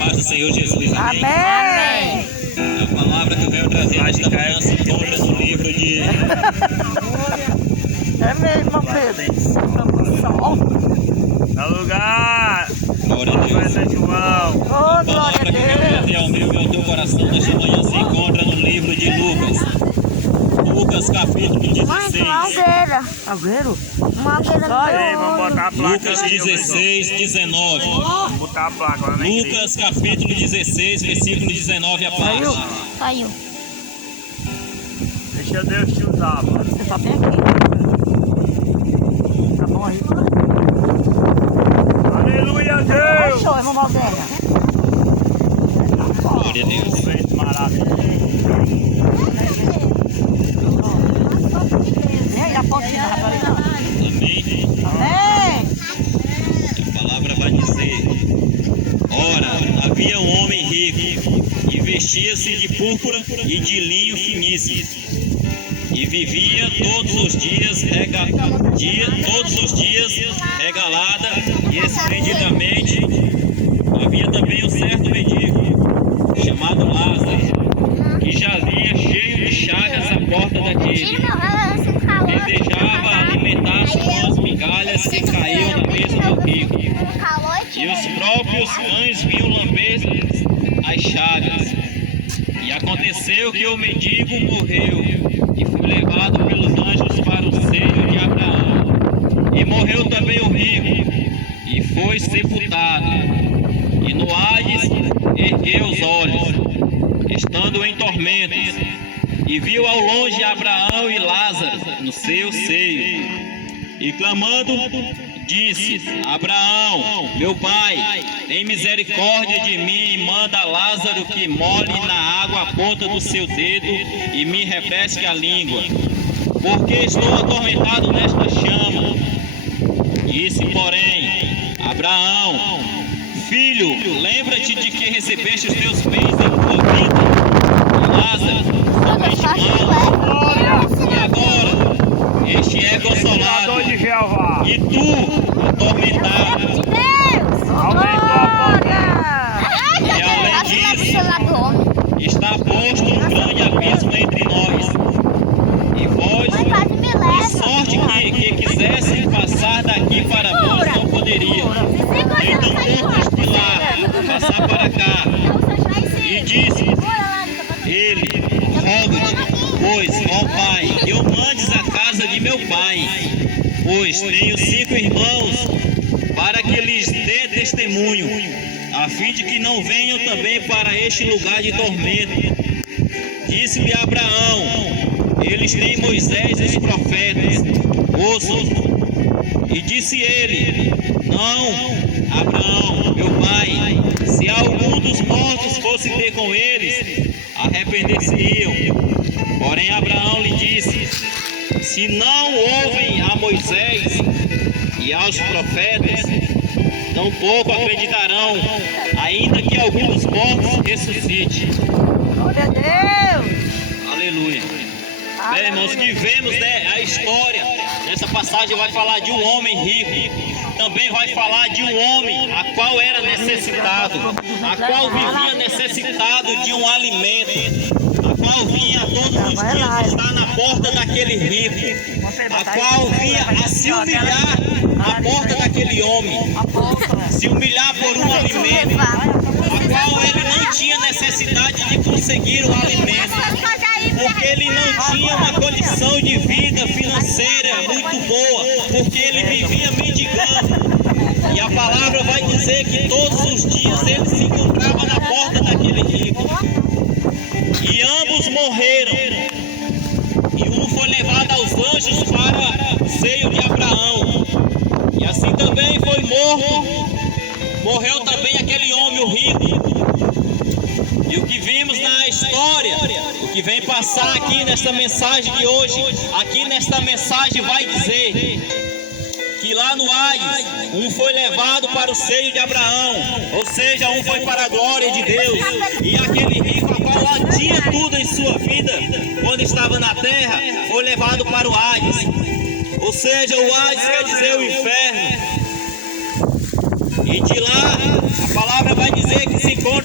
paz do Senhor Jesus. Amém. Amém. A palavra que eu venho trazer nesta manhã se encontra no livro de... É mesmo, Pedro. Sol. Dá lugar. Glória a Deus. Oh, A glória palavra a que eu venho Deus. trazer ao meu e ao teu coração nesta manhã se encontra no livro de Lucas. Lucas capítulo 16. Algueiro? Ei, vamos botar a placa. Lucas 16, 19. Vamos botar a placa lá na igreja. Lucas capítulo 16, versículo 19 a parte. Saiu. Deixa Deus te usar, mano. Você só vem aqui. Tá bom aí? Aleluia, Deus. Show, irmão Valdeira. Glória a Deus. Vento maravilhoso. Vem, a pontinha, rapaz. Amém. Amém. A palavra vai dizer: ora, havia um homem rico e vestia-se de púrpura e de linho finíssimo, e vivia todos os dias regalada e esplendidamente. Havia também um certo mendigo chamado Lázaro, que jazia cheio de chagas à porta daquele. Desejava alimentar-se com as migalhas que caíam na mesa do rico, e os próprios cães vinham lamber as chagas. E aconteceu que o mendigo morreu e foi levado pelos anjos para o seio de Abraão. E morreu também o rico e foi sepultado. E no Hades ergueu os olhos, estando em tormentos, e viu ao longe Abraão e Lázaro no seu seio. E clamando, disse: Abraão, meu pai, tem misericórdia de mim e manda Lázaro que molhe na água a ponta do seu dedo e me refresque a língua, porque estou atormentado nesta chama. Disse, porém, Abraão: filho, lembra-te de que recebeste os teus bens em tua vida, e Lázaro somente mal, e agora este é consolado, de Jeová. e tu atormentado. Aumentou a porta. E além disso, está posto um grande abismo entre nós e vós, de sorte que quisessem passar daqui para vós não poderiam, nem tampouco de lá passar para cá. E disse ele: rogo-te, pois, ó pai, que eu mandes a casa de meu pai, pois tenho 5 irmãos, para que lhes dê testemunho, a fim de que não venham também para este lugar de tormento. Disse-lhe Abraão: eles têm Moisés e os profetas, ouçam. E disse ele: não, Abraão, meu pai, se algum dos mortos fosse ter com eles, arrepender-se-iam. Porém Abraão lhe disse: se não ouvem a Moisés e aos profetas, tampouco acreditarão, ainda que algum dos mortos ressuscite. Glória a Deus. Aleluia. Bem, irmãos, que vemos, né, a história nessa passagem vai falar de um homem rico, também vai falar de um homem a qual era necessitado, a qual vivia necessitado de um alimento, a qual vinha todos os dias estar na porta daquele rico, a qual vinha a se humilhar na porta daquele homem, se humilhar por um alimento, a qual ele não tinha necessidade de conseguir o alimento, porque ele não tinha uma condição de vida financeira muito boa, porque ele vivia mendigando. E a palavra vai dizer que todos os dias ele se encontrava na porta daquele rico. E ambos morreram. E um foi levado aos anjos para o seio de Abraão. E assim também foi morto. Morreu também aquele homem, o rico. E o que vimos na história, o que vem passar aqui nesta mensagem de hoje, aqui nesta mensagem vai dizer que lá no Hades, um foi levado para o seio de Abraão, ou seja, um foi para a glória de Deus, e aquele rico, a qual lá tinha tudo em sua vida, quando estava na terra, foi levado para o Hades, ou seja, o Hades quer dizer o inferno. E de lá, a palavra vai dizer que se encontra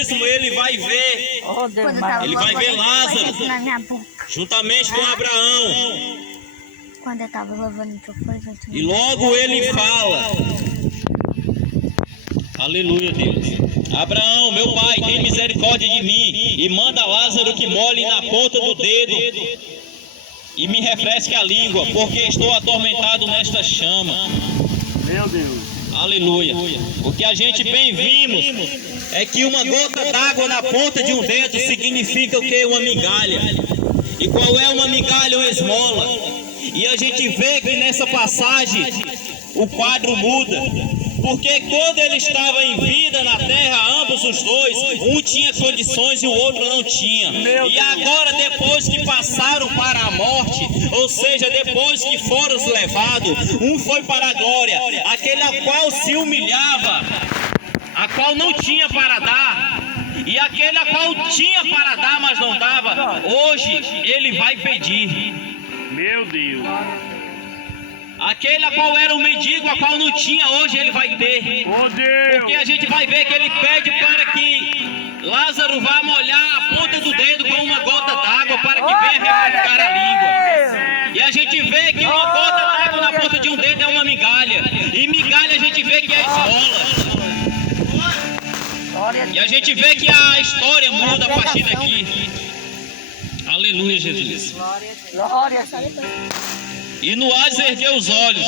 abismo, ele vai ver, Oh, Deus, Quando eu tava Ele vai ver Lázaro. foi na minha boca. juntamente com Abraão. Quando eu tava lavando o foi E logo ele fala: aleluia, Deus. Abraão, meu pai, tem misericórdia de mim e manda Lázaro que molhe na ponta do dedo e me refresque a língua, porque estou atormentado nesta chama. Meu Deus. Aleluia. O que a gente bem vimos é que uma gota d'água na ponta de um dedo significa o que? Uma migalha. E qual é uma migalha ou esmola? E a gente vê que nessa passagem o quadro muda. Porque quando ele estava em vida na terra, ambos os dois, um tinha condições e o outro não tinha. E agora, depois que passaram para a morte, ou seja, depois que foram levados, um foi para a glória, aquele a qual se humilhava, a qual não tinha para dar, e aquele a qual tinha para dar, mas não dava, hoje ele vai pedir. Meu Deus. Aquele a qual era o mendigo, a qual não tinha, hoje ele vai ter. Oh, Deus. Porque a gente vai ver que ele pede para que Lázaro vá molhar a ponta do dedo com uma gota d'água para que venha refrescar a língua. E a gente vê que uma gota d'água na ponta de um dedo é uma migalha. E migalha a gente vê que é esmola. Glória a E a gente vê que a história muda a partir daqui. Aleluia, Jesus. Glória a Deus. E no Hades ergueu os olhos.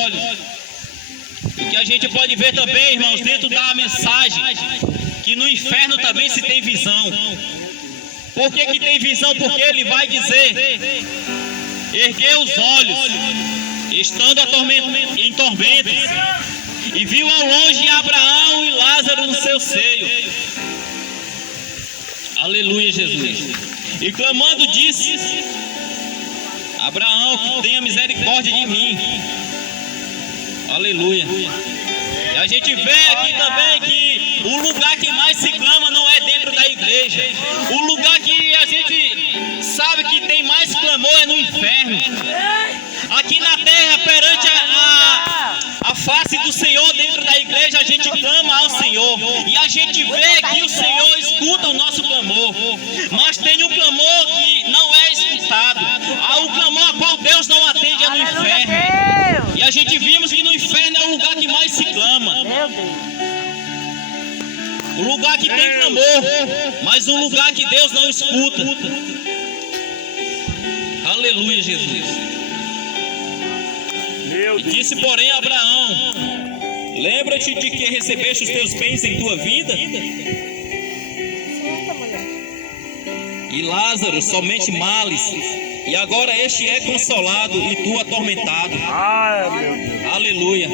O que a gente pode ver também, irmãos, dentro da mensagem, que no inferno também se tem visão. Por que tem visão? Porque ele vai dizer: ergueu os olhos, estando em tormentos, e viu ao longe Abraão e Lázaro no seu seio. Aleluia, Jesus. E clamando disse: Abraão, que tenha misericórdia de mim. Aleluia. E a gente vê aqui também que o lugar que mais se clama não é dentro da igreja. O lugar que a gente sabe que tem mais clamor é no inferno. Aqui na terra, perante a face do Senhor, dentro da igreja, a gente clama ao Senhor. E a gente vê que o Senhor escuta o nosso clamor. Mas tem um clamor que não é escutado. Há um clamor a qual Deus não atende, é no inferno. E a gente vimos que no inferno é o lugar que mais se clama. Meu Deus. O lugar que tem clamor, mas um lugar que Deus não escuta. Aleluia, Jesus. Meu E Deus. disse, porém, a Abraão: lembra-te de que recebeste os teus bens em tua vida, e Lázaro somente males, e agora este é consolado e tu atormentado. Ai, meu Deus. Aleluia.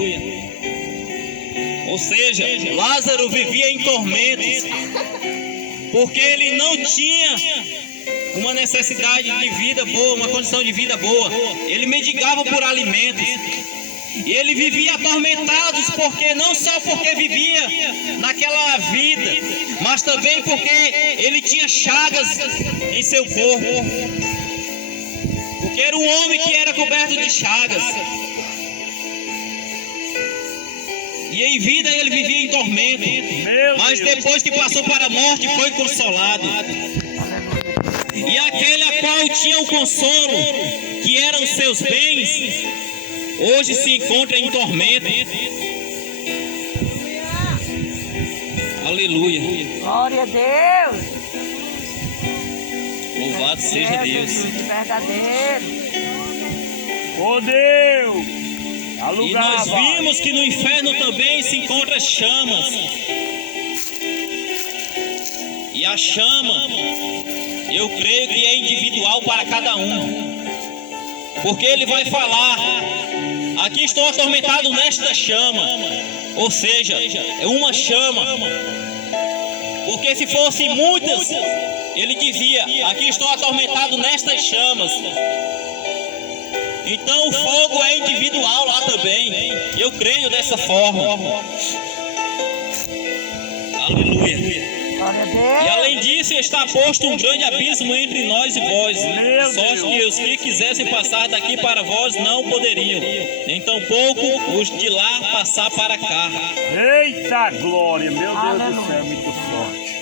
Ou seja, Lázaro vivia em tormentos, porque ele não tinha uma necessidade de vida boa, uma condição de vida boa. Ele mendigava por alimentos. E ele vivia atormentado, porque não só porque vivia naquela vida, mas também porque ele tinha chagas em seu corpo. Porque era um homem que era coberto de chagas. E em vida ele vivia em tormento. Mas depois que passou para a morte, foi consolado. E aquele a qual tinha o consolo, que eram os seus bens, hoje se encontra em tormento. Aleluia. Glória a Deus. Louvado seja Deus. Verdadeiro. Oh, Deus. E nós vimos que no inferno também se encontra chamas. E a chama, eu creio que é individual para cada um. Porque ele vai falar: aqui estou atormentado nesta chama. Ou seja, é uma chama. Porque se fossem muitas, ele dizia: aqui estou atormentado nestas chamas. Então o fogo é individual lá também. Eu creio dessa forma. Aleluia. Glória a E Deus. além disso, está posto um grande abismo entre nós e vós, só que os que quisessem passar daqui para vós não poderiam, nem tampouco os de lá passar para cá. Eita glória, meu Deus do céu, muito forte.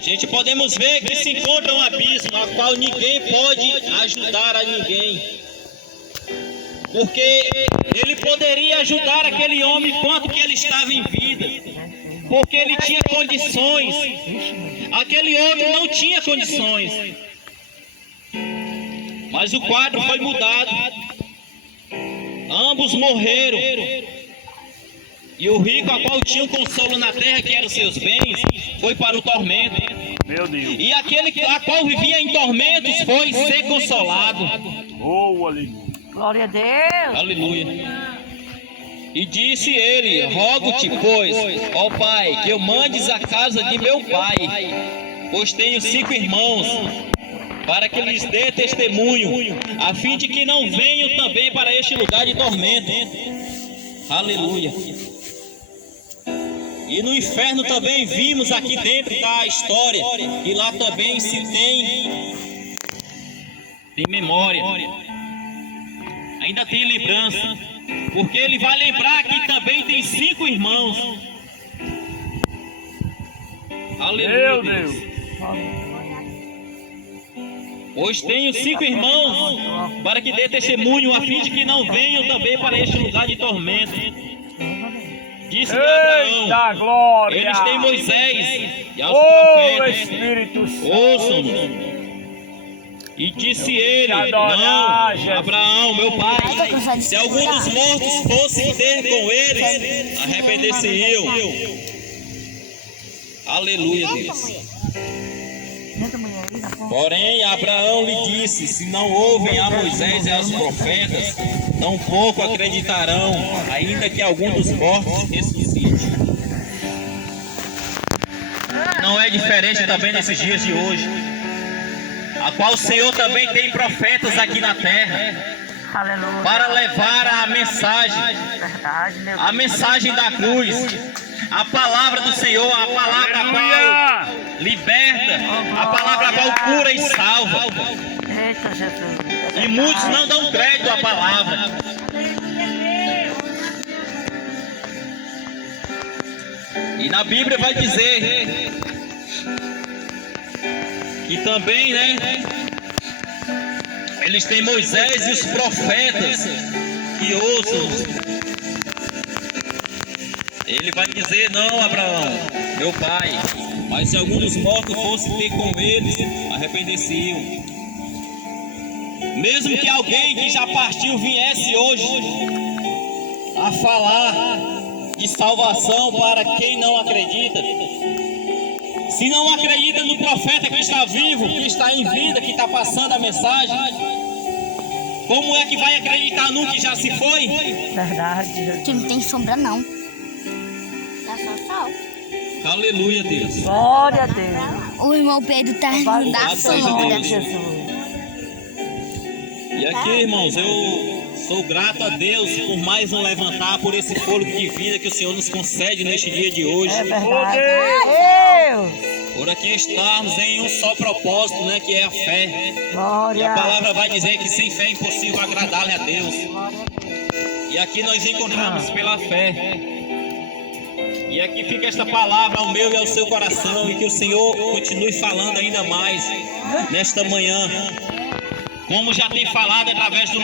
a gente podemos ver que se encontra um abismo a qual ninguém pode ajudar a ninguém. Porque ele poderia ajudar aquele homem enquanto que ele estava em vida, porque ele tinha condições. Aquele outro não tinha condições. Mas o quadro foi mudado. Ambos morreram. E o rico, a qual tinha um consolo na terra, que eram seus bens, foi para o tormento. Meu Deus. E aquele a qual vivia em tormentos foi ser consolado. Oh, aleluia. Glória a Deus. Aleluia. E disse ele: rogo-te, pois, ó Pai, que eu mandes a casa de meu pai, pois tenho 5 irmãos, para que lhes dê testemunho, a fim de que não venham também para este lugar de tormento. Aleluia. E no inferno também vimos aqui dentro da história, e lá também se tem memória, ainda tem lembrança, porque ele vai lembrar que também tem 5 irmãos. Aleluia. Meu Deus. Pois tenho 5 irmãos, para que dê testemunho, a fim de que não venham também para este lugar de tormento. Disse Abraão: Eita glória. eles têm Moisés e aos Oh, profetas, Espírito Santo. ouçam-no. E disse ele: adorar, não, Jesus. Abraão, meu pai, se algum dos mortos fosse ter com eles, arrepender-se-iam. Aleluia, Deus. Porém, Abraão lhe disse: se não ouvem a Moisés e aos profetas, tampouco acreditarão, ainda que algum dos mortos ressuscite. Não é diferente também nesses dias de hoje, a qual o Senhor também tem profetas aqui na terra, Aleluia. para levar a mensagem, Verdade, meu Deus. a mensagem da cruz, a palavra do Senhor, a palavra a qual liberta, a palavra a qual cura e salva. Eita, Jesus. E muitos não dão crédito à palavra. E na Bíblia vai dizer que também, eles têm Moisés e os profetas que ouçam. Ele vai dizer: não, Abraão, meu pai, mas se algum dos mortos fosse ter com eles, arrepender-se-iam. Mesmo que alguém que já partiu viesse hoje a falar de salvação para quem não acredita, se não acredita no profeta que está vivo, que está em vida, que está passando a mensagem, como é que vai acreditar num que já se foi? Verdade, Jesus. Que não tem sombra, não. Tá só sol. Aleluia, Deus. Glória a Deus. O irmão Pedro tá rindo da Louvado seja sombra. Deus. Jesus. E aqui, irmãos, eu sou grato a Deus por mais um levantar, por esse fôlego de vida que o Senhor nos concede neste dia de hoje. É verdade. Deus. Por aqui estarmos em um só propósito, que é a fé. E Glória. a palavra vai dizer que sem fé é impossível agradar-lhe a Deus. E aqui nós encontramos pela fé. E aqui fica esta palavra ao meu e ao seu coração, e que o Senhor continue falando ainda mais nesta manhã, como já tem falado através do